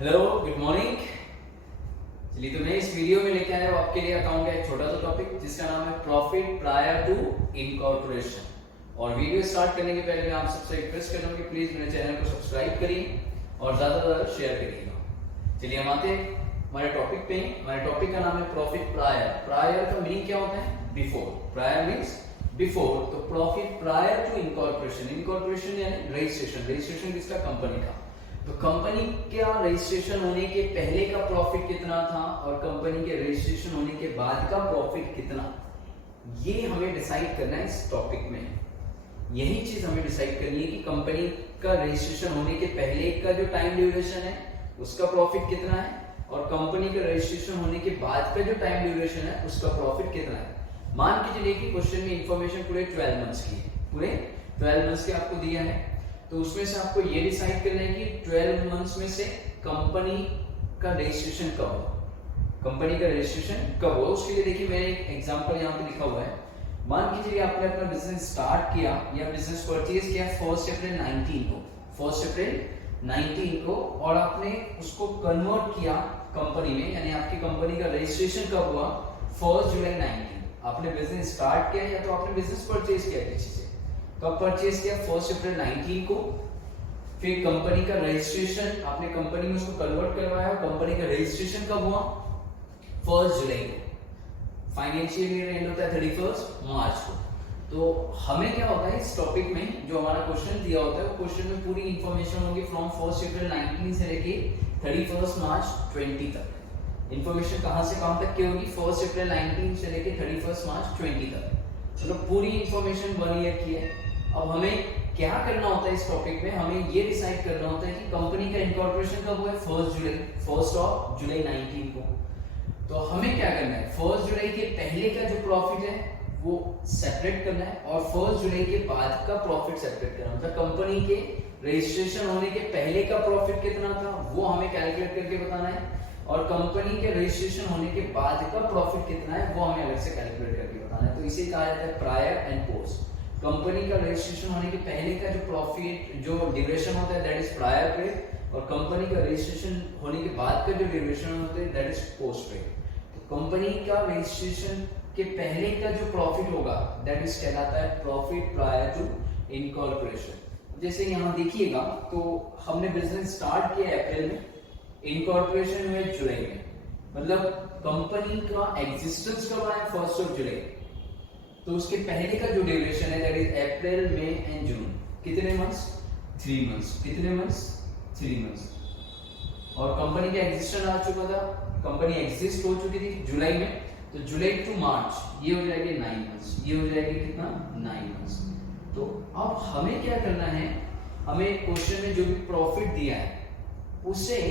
Hello good morning. चलिए तो मैं इस वीडियो में लेके आया हूँ आपके लिए अकाउंट का एक छोटा सा टॉपिक जिसका नाम है प्रॉफिट प्रायर टू इनकॉर्पोरेशन। और वीडियो स्टार्ट करने के पहले मैं आप सबसे रिक्वेस्ट कर रहा हूँ कि प्लीज मेरे चैनल को सब्सक्राइब करिए और ज्यादा से ज्यादा शेयर करिएगा। चलिए हम आते हैं हमारे टॉपिक पे। हमारे टॉपिक का नाम है प्रॉफिट प्रायर। प्रायर का मीनिंग क्या होता है? बिफोर। Prior means before. तो profit prior to incorporation. Incorporation यानी रजिस्ट्रेशन। रजिस्ट्रेशन किसका? कंपनी का। तो कंपनी का रजिस्ट्रेशन होने के पहले का प्रॉफिट कितना था और कंपनी के रजिस्ट्रेशन होने के बाद का प्रॉफिट कितना, ये हमें डिसाइड करना है इस टॉपिक में। यही चीज हमें डिसाइड करनी है कि कंपनी का रजिस्ट्रेशन होने के पहले का जो टाइम ड्यूरेशन है उसका प्रॉफिट कितना है और कंपनी का रजिस्ट्रेशन होने के बाद का जो टाइम ड्यूरेशन है उसका प्रॉफिट कितना है। मान के चलिए कि क्वेश्चन में इंफॉर्मेशन पूरे 12 मंथ्स की है, पूरे 12 मंथ्स के आपको दिया है, तो उसमें से आपको ये डिसाइड करना है कि 12 मंथ्स में से कंपनी का रजिस्ट्रेशन कब हो। कंपनी का रजिस्ट्रेशन कब हो उसके लिए देखिए मैंने एक एग्जांपल यहाँ पे लिखा हुआ है। मान के चलिए आपने अपना बिजनेस स्टार्ट किया या बिजनेस परचेज किया 1 अप्रैल 19 को, 1 अप्रैल 19 को, और आपने उसको कन्वर्ट किया कंपनी में, यानी आपकी कंपनी का रजिस्ट्रेशन कब हुआ? 1 जुलाई 19। आपने बिजनेस स्टार्ट किया या तो आपने बिजनेस परचेज किया किसी से, कब परचेज किया? 1 अप्रैल 19 को। फिर कंपनी का रजिस्ट्रेशन आपने कंपनी में उसको कन्वर्ट करवाया, कंपनी का रजिस्ट्रेशन कब हुआ? 1 जुलाई को। फाइनेंशियल ईयर एंड होता है 31 मार्च को। तो हमें क्या होता है इस टॉपिक में, जो हमारा क्वेश्चन दिया होता है वो क्वेश्चन में पूरी इंफॉर्मेशन होगी फ्रॉम 1 अप्रैल 19 से लेके 31 मार्च 20 तक। इंफॉर्मेशन कहां से कहां तक की होगी? 1 अप्रैल 19 से लेके 31 मार्च 20 तक, मतलब पूरी इंफॉर्मेशन 1 ईयर की है। अब हमें क्या करना होता है इस टॉपिक में? हमें ये डिसाइड करना होता है कि कंपनी का इनकॉर्पोरेशन कब हुआ है? 1 जुलाई, 1 जुलाई 19 को। तो हमें क्या करना है? 1 जुलाई के पहले का जो प्रॉफिट है वो सेपरेट करना है और 1 जुलाई के बाद का प्रॉफिट सेपरेट करना है। मतलब कंपनी के रजिस्ट्रेशन होने के पहले का प्रॉफिट कितना था वो हमें कैलकुलेट करके बताना है, और कंपनी के रजिस्ट्रेशन होने के बाद का प्रॉफिट कितना है वो हमें अलग से कैलकुलेट करके बताना है। तो इसे कहा जाता है प्रायर एंड पोस्ट। कंपनी का रजिस्ट्रेशन होने के पहले का जो प्रॉफिट, जो ड्यूरेशन होता है दैट इज प्रायर पीरियड, और कंपनी का रजिस्ट्रेशन होने के बाद का जो ड्यूरेशन होता है दैट इज पोस्ट पीरियड। तो कंपनी का रजिस्ट्रेशन के पहले का जो प्रॉफिट होगा दैट इज कहलाता है प्रॉफिट प्रायर टू इनकॉर्पोरेशन। जैसे यहाँ देखिएगा तो हमने बिजनेस स्टार्ट किया अप्रैल में, इनकॉर्पोरेशन हुए जुलाई में, मतलब कंपनी का एग्जिस्टेंस कब आया? 1 जुलाई। तो उसके पहले का जो ड्यूरेशन है that is April, May and June. कितने मंथ्स? 3 मंथ्स। कितने मंथ्स? 3 मंथ्स। और कंपनी का एग्जिस्टेंस आ चुका था, कंपनी एग्जिस्ट हो चुकी थी जुलाई में, तो जुलाई टू मार्च ये हो जाएगी 9 मंथ्स। ये हो जाएगी कितना? 9 मंथ्स। तो अब हमें क्या करना है? हमें क्वेश्चन में जो भी प्रॉफिट दिया है उसे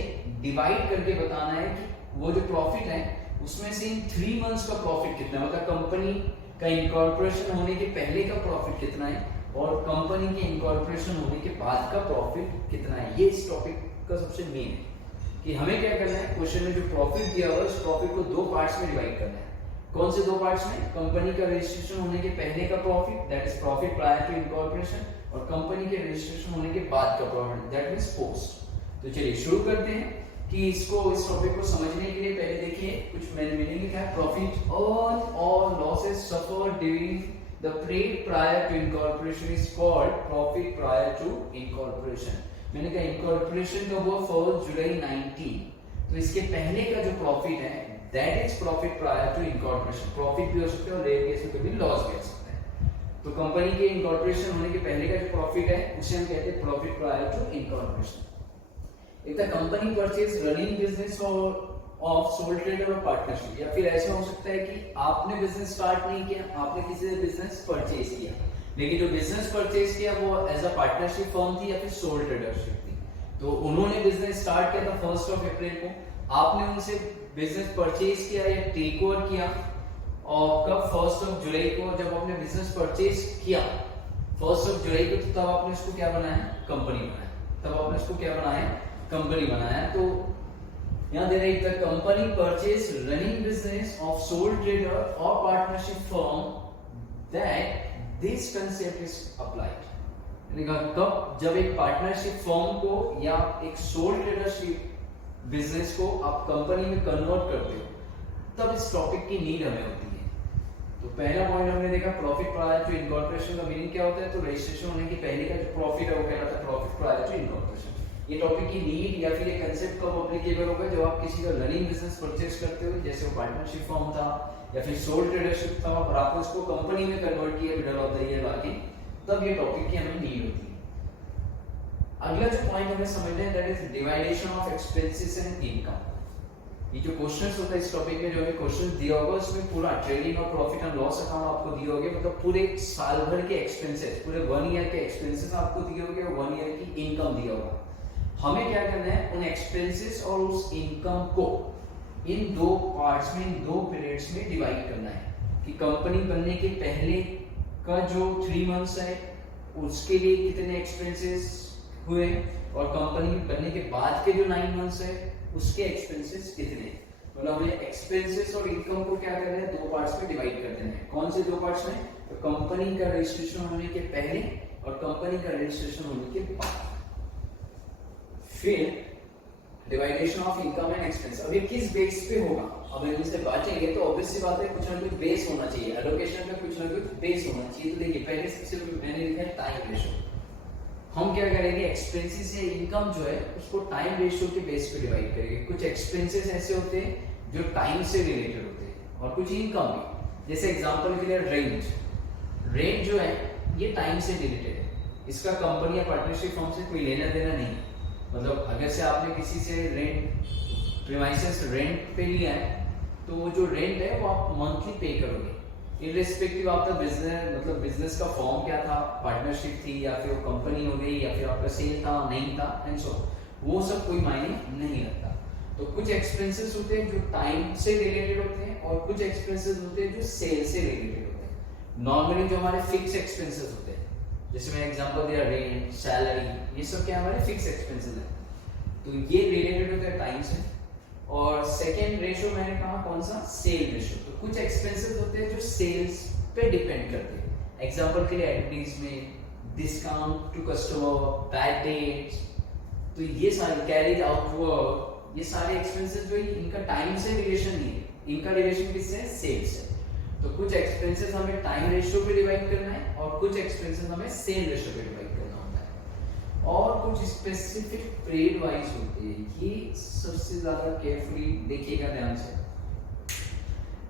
डिवाइड करके बताना है कि वो जो प्रॉफिट है उसमें से इन 3 मंथ्स का प्रॉफिट कितना है, मतलब कंपनी का इनकॉर्पोरेशन होने के पहले का प्रॉफिट कितना है और कंपनी के इनकॉर्पोरेशन होने के बाद का प्रॉफिट कितना है। ये इस टॉपिक का सबसे मेन है कि हमें क्या करना है, क्वेश्चन में जो प्रॉफिट दिया हुआ है उस प्रॉफिट को 2 पार्ट्स में डिवाइड करना है। कौन से 2 पार्ट्स में? कंपनी का रजिस्ट्रेशन होने के पहले का profit that is profit prior to incorporation, और कंपनी के रजिस्ट्रेशन होने के बाद का प्रॉफिट दैट मींस पोस्ट। तो चलिए शुरू करते हैं कि इस टॉपिक को समझने के लिए पहले देखिए कुछ मैंने मीनिंग लिखा है। प्रॉफिट अर्न और losses suffered during the period prior to incorporation is called profit prior to incorporation. मैंने कहा इनकॉर्पोरेशन कब हुआ? 1 जुलाई 19। तो इसके पहले का जो प्रॉफिट है that is profit prior to incorporation. Profit भी हो सकता है और रेयर केस में कभी लॉस भी हो सकता है। तो कंपनी के इनकॉर्पोरेशन होने के पहले का जो प्रॉफिट है उसे हम कहते हैं profit prior to incorporation. If the company purchase running business of sole trader or partnership, या फिर ऐसा हो सकता है कि आपने बिजनेस स्टार्ट नहीं किया, आपने किसी से बिजनेस परचेज किया, लेकिन जो बिजनेस परचेज किया वो एज अ पार्टनरशिप फर्म थी या फिर सोल ट्रेडरशिप थी। तो उन्होंने बिजनेस स्टार्ट किया था 1 अप्रैल को, आपने उनसे बिजनेस परचेज किया या टेक ओवर किया, और कब? 1 जुलाई को। जब आपने बिजनेस परचेज किया 1 जुलाई को, तो तब आपने इसको क्या बनाया? कंपनी बनाया। तब आपने इसको क्या बनाया? कंपनी बनाया। तो यहां दे रहे the company purchase running business of sole trader और partnership firm that this concept is applied. कब? जब एक पार्टनरशिप फर्म को या एक सोल ट्रेडरशिप बिजनेस को आप कंपनी में कन्वर्ट करते हो, तब इस टॉपिक की नीड हमें होती है। तो पहला पॉइंट हमने देखा प्रॉफिट प्रायर टू इनकॉर्पोरेशन का मीनिंग क्या होता है। तो रजिस्ट्रेशन होने के पहले का जो प्रॉफिट है वो कहलाता है प्रॉफिट प्रायर टू इनकॉर्पोरेशन। ये टॉपिक की नीड या फिर ये कंसेप्ट कब एप्लीकेबल होगा, जब आप किसी का रनिंग बिजनेस परचेज करते हो, जैसे वो पार्टनरशिप फॉर्म था या फिर सोल ट्रेडरशिप था और आपने उसको कंपनी में कन्वर्ट किया मिडल ऑफ द ईयर लाके, तब ये टॉपिक की हमें नीड होती है। अगला जो पॉइंट हमें समझना है that is dividation of expenses and income. ये जो क्वेश्चंस होता है इस टॉपिक में, जो हमें क्वेश्चन दिया होगा उसमें पूरा ट्रेडिंग और प्रॉफिट एंड लॉस अकाउंट आपको दिए होंगे, मतलब पूरे साल भर के एक्सपेंसेस, पूरे 1 ईयर के एक्सपेंसेस आपको दिए होंगे और 1 ईयर की इनकम दिया होगा। हमें क्या करना है, उन एक्सपेंसेस और उस इनकम को इन दो पार्ट्स में, इन दो पीरियड्स में डिवाइड करना है कि कंपनी बनने के पहले का जो 3 मंथ्स है उसके लिए कितने एक्सपेंसेस हुए और कंपनी बनने के बाद के जो 9 मंथ्स है उसके एक्सपेंसेस कितने। मतलब हमें एक्सपेंसेस और इनकम को क्या करना है, 2 पार्ट्स में डिवाइड कर देना है। कौन से 2 पार्ट्स में, तो कंपनी का रजिस्ट्रेशन होने के पहले और कंपनी का रजिस्ट्रेशन होने के बाद। फिर डिवाइडेशन ऑफ इनकम एंड एक्सपेंस। अब ये किस बेस पे होगा, अब हम इससे बांटेंगे तो ऑब्वियस सी बात है कुछ ना कुछ बेस होना चाहिए, एलोकेशन में कुछ ना कुछ बेस होना चाहिए। तो देखिए पहले सबसे मैंने लिखा है टाइम रेशियो। हम क्या करेंगे, एक्सपेंसेस या इनकम जो है उसको टाइम रेशियो के बेस पे डिवाइड करेंगे। कुछ एक्सपेंसेस ऐसे होते हैं जो टाइम से रिलेटेड होते हैं और कुछ इनकम भी। जैसे एग्जांपल के लिए रेंट जो है ये टाइम से रिलेटेड है, इसका कंपनी या पार्टनरशिप फॉर्म से कोई लेना देना नहीं। मतलब अगर से आपने किसी से प्रीमाइसेस रेंट पे लिया है तो वो जो रेंट है वो आप मंथली पे करोगे, इररिस्पेक्टिव आपका बिजनेस, मतलब बिजनेस का फॉर्म क्या था, पार्टनरशिप थी या फिर वो कंपनी हो गई या फिर आपका सेल था नहीं था एंड सो, वो सब कोई मायने नहीं रखता। तो कुछ एक्सपेंसेस होते हैं जो टाइम से रिलेटेड होते हैं और कुछ एक्सपेंसेस होते हैं जो सेल से रिलेटेड होते हैं। नॉर्मली जो हमारे फिक्स एक्सपेंसेस होते हैं, जैसे मैंने एग्जांपल दिया रेंट, सैलरी, ये सब क्या हमारे फिक्स एक्सपेंसेस है, तो ये रिलेटेड होते हैं टाइम से। और सेकेंड रेशियो मैंने कहा कौन सा, सेल रेशियो। तो कुछ एक्सपेंसेस होते हैं जो सेल्स पे डिपेंड करते हैं। एग्जांपल के लिए advertisement, discount to customer, bad debts, तो ये सारे कैरीड आउटवर्ड, ये सारे एक्सपेंसेस जो है इनका टाइम से रिलेशन नहीं है, इनका रिलेशन किससे है, सेल्स से। तो कुछ एक्सपेंसेस हमें टाइम रेशियो पे डिवाइड करना है और कुछ एक्सपेंसेस हमें सेल रेशियो पे डिवाइड करना होता है। और कुछ स्पेसिफिक पीरियड वाइज होते हैं, ये सबसे ज्यादा केयरफुली देखिएगा ध्यान से।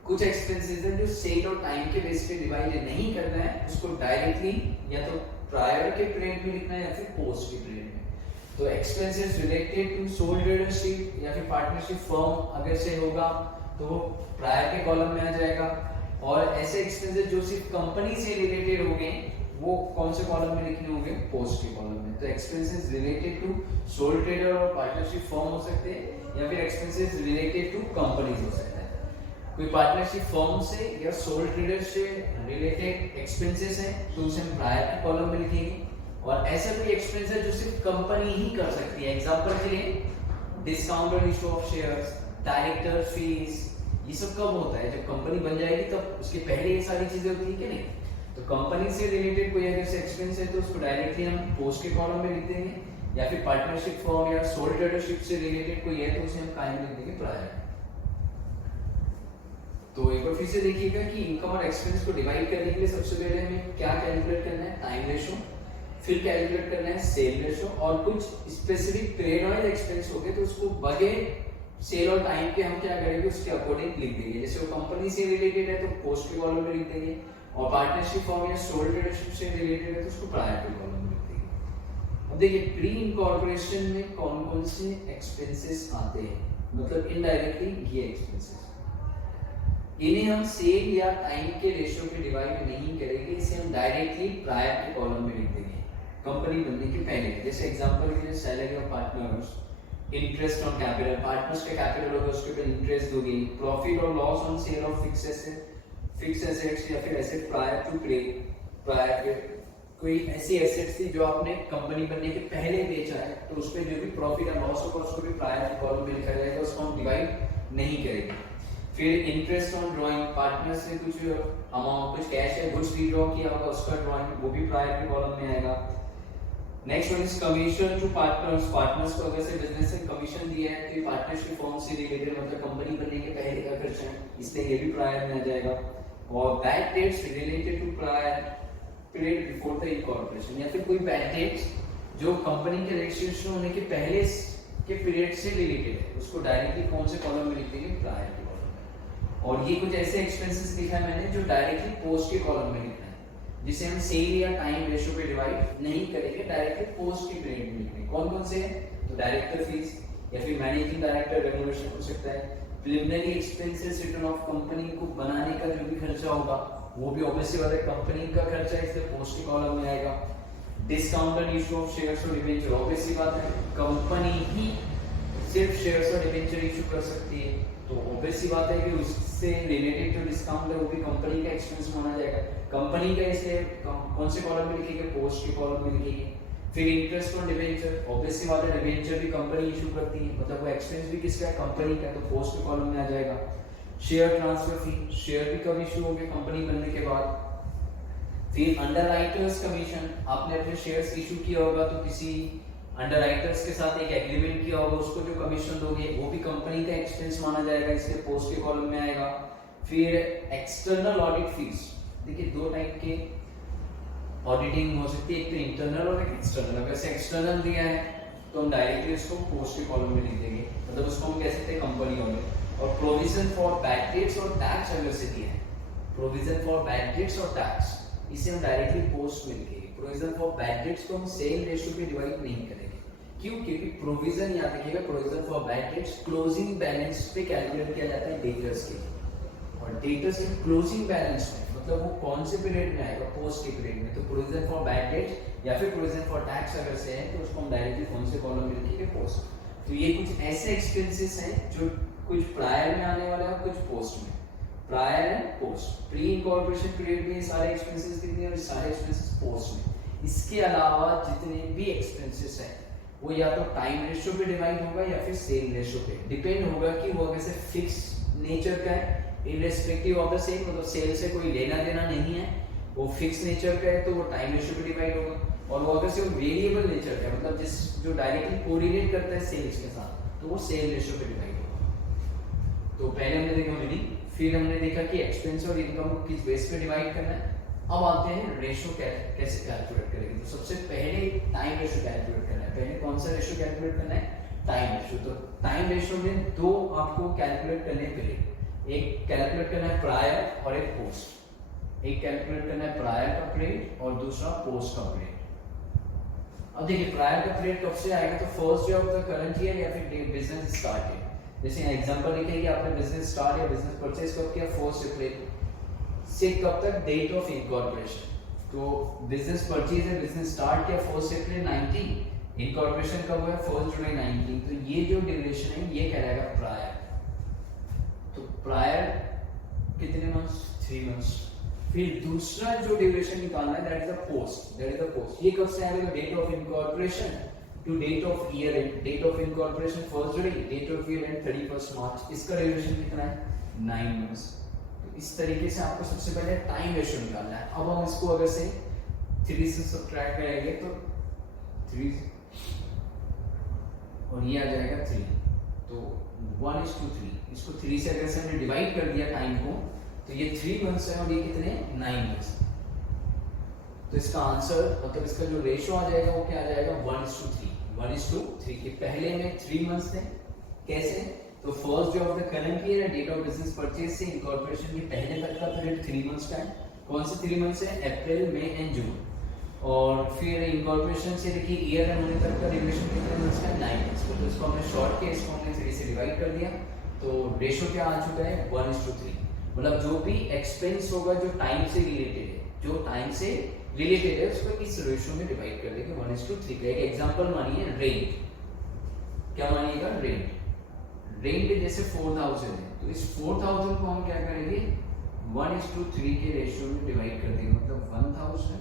कुछ एक्सपेंसेस है जो सेल और टाइम के बेस पे डिवाइड नहीं करना है, उसको डायरेक्टली या तो प्रायर के पीरियड में लिखना है या फिर पोस्ट के पीरियड में। तो expenses related to soul tradership या फिर पार्टनरशिप फर्म अगर से होगा तो वो प्रायर के कॉलम में आ जाएगा। और ऐसे एक्सपेंसेस जो सिर्फ कंपनी से रिलेटेड होंगे वो कौन से कॉलम में लिखने होंगे, पोस्ट के कॉलम में। तो expenses related to sole trader और पार्टनरशिप फर्म हो सकते हैं या फिर एक्सपेंसेस रिलेटेड टू कंपनीज हो सकता है। कोई पार्टनरशिप फर्म से या सोल ट्रेडर से रिलेटेड एक्सपेंसेस हैं तो उसे हम प्रायर के कॉलम में लिखेंगे। और ऐसा कोई एक्सपेंस है जो सिर्फ कंपनी ही कर सकती है, एग्जांपल के लिए discount on issue of shares, director fees, ये सब कब होता है, जब कंपनी बन जाएगी तब, उसके पहले ये सारी चीजें होती है कि नहीं। तो कंपनी से रिलेटेड कोई अगर से एक्सपेंस है तो उसको डायरेक्टली हम पोस्ट के कॉलम में लिख देंगे या फिर पार्टनरशिप फर्म या सोल ट्रेडरशिप से रिलेटेड कोई है तो उसे हम कायम लिख देंगे प्रायर। तो एक बार फिर से देखिएगा कि इनकम और एक्सपेंस को डिवाइड करने के लिए सबसे पहले हमें क्या कैलकुलेट करना है, टाइम रेशियो, फिर कैलकुलेट करना है सेल रेशियो, और कुछ स्पेसिफिक पीरियड वाइज एक्सपेंस हो गए तो उसको बगैर सेल और टाइम के हम क्या करेंगे उसके अकॉर्डिंग लिख देंगे। जैसे वो कंपनी से रिलेटेड है तो पोस्ट के कॉलम में लिख देंगे और पार्टनरशिप फॉर्म या सोल ट्रेडरशिप से रिलेटेड है तो उसको प्रायर के कॉलम में लिख देंगे। अब देखिए प्री इनकॉर्पोरेशन में कौन कौन से एक्सपेंसेस आते हैं, मतलब इनडायरेक्टली ये एक्सपेंसेस, इन्हें हम सेल या टाइम के रेशियो पे डिवाइड नहीं करेंगे, इसे हम डायरेक्टली प्रायर के कॉलम में लिख देंगे कंपनी बनने के पहले। जैसे एग्जांपल के लिए salary of partners, interest on capital, partners का कैपिटल होगा उसके ऊपर इंटरेस्ट दोगे, प्रॉफिट और loss on sale of fix assets या फिर एसेट प्रायर टू पे, प्रायर कोई ऐसी एसेट्स थी जो आपने कंपनी बनने के पहले बेचा है तो उस पे जो भी प्रॉफिट और लॉस होगा उसको भी प्रायर के कॉलम में लिखा जाएगा, उसको हम डिवाइड नहीं करेंगे। फिर इंटरेस्ट ऑन ड्राइंग, पार्टनर से कुछ अमाउंट, कुछ कैश या गुड्स विड्रॉ किया होगा उसका ड्राइंग, वो भी प्रायर के कॉलम में आएगा। Next one is commission to partners. Partners को अगर से बिजनेस से कमीशन दिया है तो ये पार्टनरशिप फॉर्म से रिलेटेड, मतलब कंपनी बनने के पहले का खर्चा है, इसलिए ये भी प्रायर में आ जाएगा। और bad debts related to prior period before the incorporation, या फिर कोई बैड डेट्स जो कंपनी के रजिस्ट्रेशन होने के पहले के पीरियड से रिलेटेड है, उसको डायरेक्टली कौन से कॉलम में लिख देंगे, प्रायर के कॉलम में। और ये कुछ ऐसे एक्सपेंसेस लिखा है मैंने जो डायरेक्टली पोस्ट के कॉलम में लिखना है, जिसे हम सेल या टाइम रेशियो पे डिवाइड नहीं करेंगे, डायरेक्टली पोस्ट के पीरियड में लिखेंगे। कौन कौन से हैं, तो डायरेक्टर फीस या फिर मैनेजिंग डायरेक्टर रेम्युनरेशन हो सकता है, preliminary expenses return of company को बनाने का जो भी खर्चा होगा वो भी ऑब्वियसली वाला कंपनी का खर्चा है, इसलिए पोस्ट के कॉलम में आएगा। डिस्काउंटेड इशू ऑफ शेयर्स और डिबेंचर, ऑब्वियसली बात है कंपनी ही सिर्फ शेयर्स और डिबेंचर इशू कर सकती है, तो ऑब्वियसली बात है कि उससे रिलेटेड जो डिस्काउंट है वो भी कंपनी का एक्सपेंस माना जाएगा, कंपनी का, इसलिए कौन से कॉलम में लिखेंगे, पोस्ट के कॉलम में लिखेंगे। फिर इंटरेस्ट ऑन डिबेंचर, ऑब्वियसली बात है डिबेंचर भी कंपनी इशू करती है, मतलब वो एक्सपेंस भी किसका है, कंपनी का, तो पोस्ट के कॉलम में आ जाएगा। शेयर ट्रांसफर फी, शेयर भी कब इशू हो गए, कंपनी बनने के बाद। फिर अंडरराइटर्स कमीशन, आपने अपने शेयर्स इशू किया होगा तो किसी अंडरराइटर्स के साथ एक एग्रीमेंट किया होगा, उसको जो कमीशन दोगे वो भी कंपनी का एक्सपेंस माना जाएगा, इसलिए पोस्ट के कॉलम में आएगा। फिर एक्सटर्नल ऑडिट फीस, देखिए दो टाइप के ऑडिटिंग हो सकती है, एक तो इंटरनल और एक एक्सटर्नल। अगर से एक्सटर्नल दिया है तो हम डायरेक्टली उसको पोस्ट के कॉलम में लिख देंगे, मतलब उसको हम कह सकते हैं कंपनी ऑडिट। और प्रोविजन फॉर बैड डेट्स और टैक्स अगर से दिया है, प्रोविजन फॉर बैड डेट्स और टैक्स, इसे हम डायरेक्टली पोस्ट में लिखेंगे। प्रोविजन फॉर बैड डेट्स को हम सेल रेशियो पे डिवाइड नहीं करेंगे, क्यों, क्योंकि प्रोविजन याद रखिएगा, provision for bad debts closing balance पे कैलकुलेट किया जाता है डेटर्स के, और डेटर्स के क्लोजिंग बैलेंस में मतलब वो कौन से पीरियड में आएगा, पोस्ट के पीरियड में। तो प्रोविजन फॉर बैड डेट्स या फिर प्रोविजन फॉर टैक्स अगर से है तो उसको हम डायरेक्टली कौन से कॉलम में लिखेंगे, पोस्ट। तो ये कुछ ऐसे एक्सपेंसेस हैं जो कुछ प्रायर में आने वाले हैं, कुछ पोस्ट में। Prior and post, pre incorporation period में सारे एक्सपेंसेस कितने हैं और सारे एक्सपेंसेस पोस्ट में। इसके अलावा जितने भी एक्सपेंसेस हैं वो या तो टाइम रेशियो पे डिवाइड होगा या फिर सेल रेशियो पे, डिपेंड होगा कि वो कैसे फिक्स नेचर का है, इररेस्पेक्टिव ऑफ द सेल, मतलब सेल से कोई लेना देना नहीं है, वो फिक्स नेचर का है तो वो टाइम रेशियो पे डिवाइड होगा। और वो अगर से वो वेरिएबल नेचर का है, मतलब जिस जो डायरेक्टली कोरिलेट करता है सेल्स के साथ, तो वो सेल रेशियो पे डिवाइड होगा। तो पहले हमने देखा मीनिंग, फिर हमने देखा कि एक्सपेंस और इनकम को किस बेस पे डिवाइड करना है। अब आते हैं रेशियो कैसे कैलकुलेट करेंगे। तो सबसे पहले टाइम रेशियो कैलकुलेट करना है। पहले कौन सा रेशियो कैलकुलेट करना है, टाइम रेशियो। तो टाइम रेशियो में दो आपको कैलकुलेट करने पड़ेंगे, एक कैलकुलेट करना है प्रायर और एक पोस्ट। एक कैलकुलेट करना है प्रायर का पीरियड और दूसरा पोस्ट का पीरियड। अब देखिए प्रायर का पीरियड कब से आएगा, तो first day of the current year या फिर बिजनेस स्टार्टेड। जैसे एग्जांपल लिखेंगे कि आपने बिजनेस स्टार्ट या बिजनेस परचेज कब किया, 1 अप्रैल से कब तक, डेट ऑफ इनकॉर्पोरेशन। तो बिजनेस परचेज है, बिजनेस स्टार्ट किया 1 अप्रैल 19, इनकॉर्पोरेशन कब हुआ, 1 जुलाई 19। तो ये जो ड्यूरेशन है ये कहलाएगा प्रायर। तो प्रायर कितने मंथ्स, 3 मंथ्स। फिर दूसरा जो ड्यूरेशन निकालना है that is the post, that is the post. ये कब से आएगा, date of incorporation to date of year end. Date of incorporation 1 July, date of year end 31 March. इसका ड्यूरेशन कितना है, 9 मंथ्स। तो इस तरीके से आपको सबसे पहले टाइम रेशियो निकालना है। अब हम इसको अगर से 3 से सब्ट्रैक्ट करेंगे तो 3 और ये आ जाएगा 3, तो 1:3। इसको 3 से अगर से हमने डिवाइड कर दिया टाइम को, तो ये 3 मंथ्स है और ये कितने, 9 मंथ्स। तो इसका आंसर मतलब इसका जो रेशियो आ जाएगा वो क्या आ जाएगा, 1:3। 1:3 के पहले में 3 मंथ्स थे, कैसे, तो first day of the current year end date of business purchase से इनकॉर्पोरेशन के पहले तक का पीरियड 3 मंथ्स का है। कौन से 3 मंथ्स है, अप्रैल, मई एंड जून। और फिर इनकॉर्पोरेशन से देखिए ईयर एंड होने तक का ड्यूरेशन कितने मंथ्स का है, 9 मंथ्स। तो इसको हमने शॉर्ट किया, इसको हमने 3 से डिवाइड कर दिया, तो रेशियो क्या आ चुका है, 1:3। मतलब जो भी एक्सपेंस होगा जो टाइम से रिलेटेड है, जो टाइम से रिलेटेड है उसको इस रेशियो में डिवाइड कर देंगे 1:3 का। एक एग्जांपल मानिए रेंट, क्या मानिएगा, रेंट। रेंट जैसे 4000 है, तो इस 4000 को हम क्या करेंगे, 1:3 के रेशियो में डिवाइड कर देंगे, मतलब 1000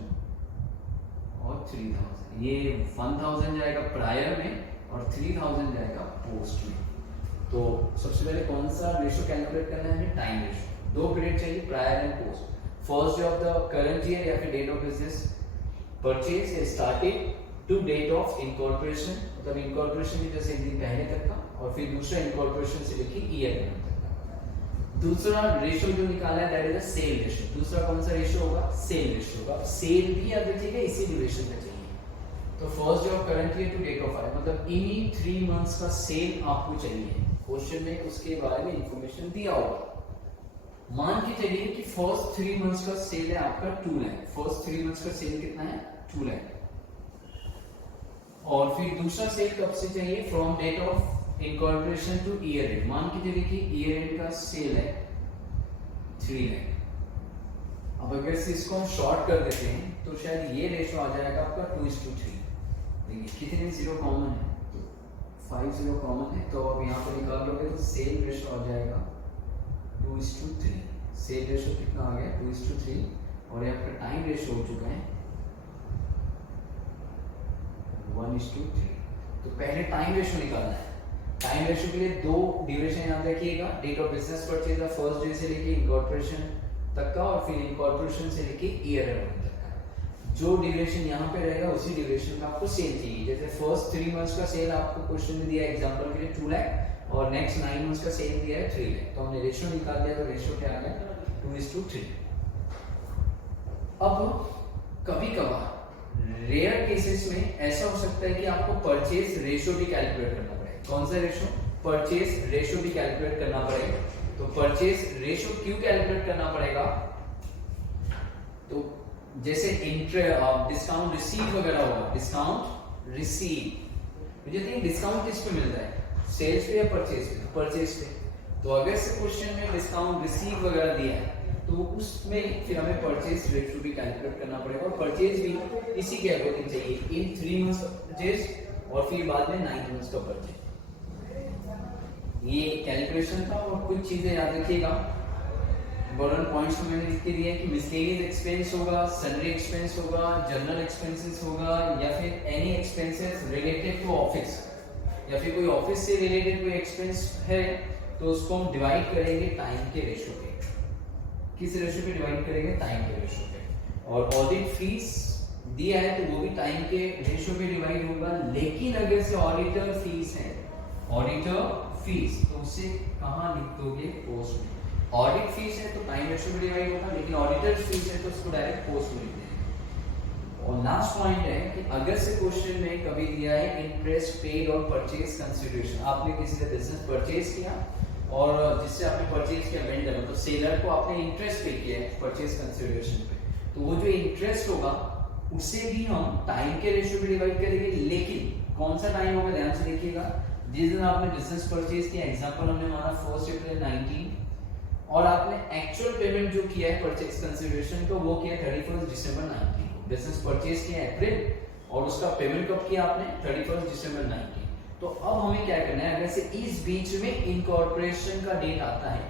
और 3000। ये 1000 जाएगा प्रायर में और 3000 जाएगा पोस्ट में। तो सबसे पहले कौन सा रेशियो कैलकुलेट करना है, टाइम रेशियो। 2 पीरियड चाहिए, prior and post. First day of the current year या फिर डेट ऑफ बिजनेस परचेज या started to date of incorporation, मतलब इनकॉर्पोरेशन की जैसे एक दिन पहले तक का, और फिर दूसरा इनकॉर्पोरेशन से लेके ईयर एंड तक का। दूसरा रेशियो जो निकाला है that is a sale ratio. दूसरा कौन सा रेशियो होगा? सेल रेशियो होगा। सेल भी याद रखिएगा इसी ड्यूरेशन का चाहिए। तो फर्स्ट जो current year to date of आया, मतलब इन्हीं 3 मंथ्स का सेल आपको चाहिए। क्वेश्चन में उसके बारे में इंफॉर्मेशन दिया होगा। मान के चलिए कि फर्स्ट 3 मंथ्स का सेल है आपका 2 लाख। फर्स्ट 3 मंथ्स का सेल कितना है? 2 लाख। और फिर दूसरा सेल कब से चाहिए? From date of incorporation to year end. मान के चलिए कि ईयर एंड का सेल है 3 लाख। अब अगर से इसको हम शॉर्ट कर देते हैं तो शायद ये रेशो आ जाएगा आपका 2:3। देखिए कितने जीरो कॉमन है, तो 5 जीरो कॉमन है, तो अब यहाँ पर निकाल लोगे तो सेल रेशो आ जाएगा 2:3। सेल रेशो कितना आ गया? 2:3। और ये आपका टाइम रेशो हो चुका है 1:3। तो पहले टाइम रेशो निकालना है। टाइम रेशो के लिए 2 ड्यूरेशन याद रखिएगा। डेट ऑफ बिजनेस परचेज का फर्स्ट डे से लेके इनकॉर्पोरेशन तक का, और फिर इनकॉर्पोरेशन से लेके ईयर एंड तक का। जो ड्यूरेशन यहाँ पे रहेगा उसी ड्यूरेशन का आपको सेल चाहिए। जैसे फर्स्ट 3 मंथ्स का सेल आपको क्वेश्चन में दिया है एग्जांपल के लिए 2 लाख, और नेक्स्ट 9 मंथ्स का सेल दिया है 3 लाख। तो हमने रेशियो निकाल दिया, तो रेशियो क्या आ गया? 2:3। अब कभी कभार रेयर केसेस में ऐसा हो सकता है कि आपको परचेज रेशियो भी कैलकुलेट करना पड़े। कौन सा रेशियो? परचेज रेशियो भी कैलकुलेट करना पड़ेगा। तो परचेज रेशियो क्यों कैलकुलेट करना पड़ेगा? तो जैसे डिस्काउंट रिसीव वगैरह होगा, डिस्काउंट रिसीव, मुझे देखिए डिस्काउंट किस पे मिल रहा है? सेल्स पे या परचेज पे? परचेज पे। तो अगर से क्वेश्चन में डिस्काउंट रिसीव वगैरह दिया है तो उसमें फिर हमें परचेज रेशियो भी कैलकुलेट करना पड़ेगा। और परचेज भी इसी के अकॉर्डिंग चाहिए, इन 3 मंथ्स का परचेज और फिर बाद में 9 मंथ्स का परचेज। ये कैलकुलेशन था। और कुछ चीजें याद रखिएगा, इंपॉर्टेंट पॉइंट्स में मैंने लिख के दिए कि मिसलेनियस एक्सपेंस होगा, सैलरी एक्सपेंस होगा, जनरल एक्सपेंसेस होगा, या फिर any expenses related to office, या फिर कोई ऑफिस से रिलेटेड कोई एक्सपेंस है तो उसको हम डिवाइड करेंगे टाइम के रेशियो पे। किस रेशियो पे डिवाइड करेंगे? टाइम के रेशियो पे। और ऑडिट फीस दिया है तो वो भी टाइम के रेशियो पे डिवाइड होगा। लेकिन अगर से ऑडिटर फीस है, ऑडिटर फीस, तो उसे कहां लिख दोगे? पोस्ट में। ऑडिट फीस है तो टाइम रेशियो पे डिवाइड होगा, लेकिन ऑडिटर फीस है तो उसको डायरेक्ट पोस्ट में लिख देंगे। और लास्ट पॉइंट है कि अगर से क्वेश्चन में कभी दिया है इंटरेस्ट पेड और परचेज कंसीडरेशन, आपने किसी से बिजनेस परचेज किया और जिससे आपने परचेज किया वेंडर, मतलब सेलर को आपने इंटरेस्ट पे किया है परचेज कंसीडरेशन पे, तो वो जो इंटरेस्ट होगा उसे भी हम टाइम के रेशियो पे डिवाइड करेंगे। लेकिन कौन सा टाइम होगा? ध्यान से देखिएगा। जिस दिन आपने बिजनेस परचेज किया, एग्जांपल हमने माना 1 अप्रैल 19, और आपने एक्चुअल पेमेंट जो किया है परचेज कंसीडरेशन को वो किया 31 दिसंबर 19 को। बिजनेस परचेज किया अप्रैल और उसका पेमेंट कब किया आपने? 31 दिसंबर 19। तो अब हमें क्या करना है? अगर से इस बीच में इनकॉर्पोरेशन का डेट आता है,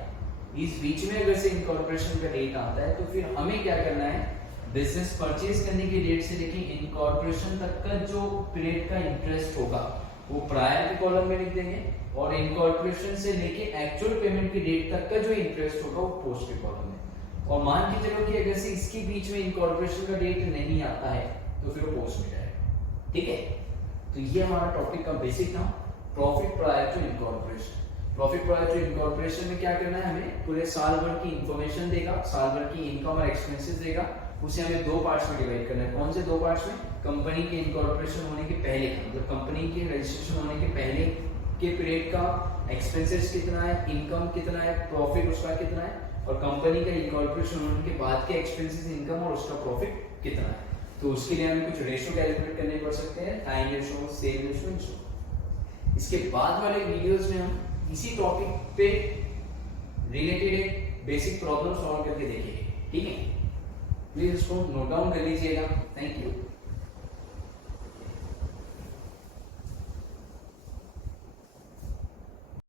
इस बीच में अगर से इनकॉर्पोरेशन का डेट आता है, तो फिर हमें क्या करना है? बिजनेस परचेज करने की डेट से लेके इनकॉर्पोरेशन तक का जो पीरियड का इंटरेस्ट होगा वो प्रायर के कॉलम में लिख देंगे, और इनकॉर्पोरेशन से लेके एक्चुअल पेमेंट की डेट तक का जो इंटरेस्ट होगा वो पोस्ट के कॉलम में। और मान के चलो कि अगर से इसके बीच में इनकॉर्पोरेशन का डेट नहीं आता है तो फिर वो पोस्ट में जाएगा। ठीक है, तो ये हमारा टॉपिक का बेसिक था, profit prior to incorporation. Profit prior to incorporation में क्या करना है? हमें पूरे साल भर की इंफॉर्मेशन देगा, साल भर की इनकम और एक्सपेंसेस देगा, उसे हमें 2 पार्ट्स में डिवाइड करना है। कौन से 2 पार्ट्स में? कंपनी के इनकॉर्पोरेशन होने के पहले, मतलब कंपनी के रजिस्ट्रेशन होने के पहले के पीरियड का एक्सपेंसेस कितना है, इनकम कितना है, प्रॉफिट उसका कितना है, और कंपनी का इनकॉर्पोरेशन होने के बाद के एक्सपेंसेस, इनकम और उसका प्रॉफिट कितना है। तो उसके लिए हमें कुछ रेशियो कैलकुलेट करने पड़ सकते हैं, टाइम रेशियो, सेल रेशियो। इसके बाद वाले वीडियोस में हम इसी टॉपिक पे रिलेटेड एक बेसिक प्रॉब्लम सॉल्व करके देखेंगे। ठीक है, प्लीज इसको नोट डाउन कर लीजिएगा। Thank you.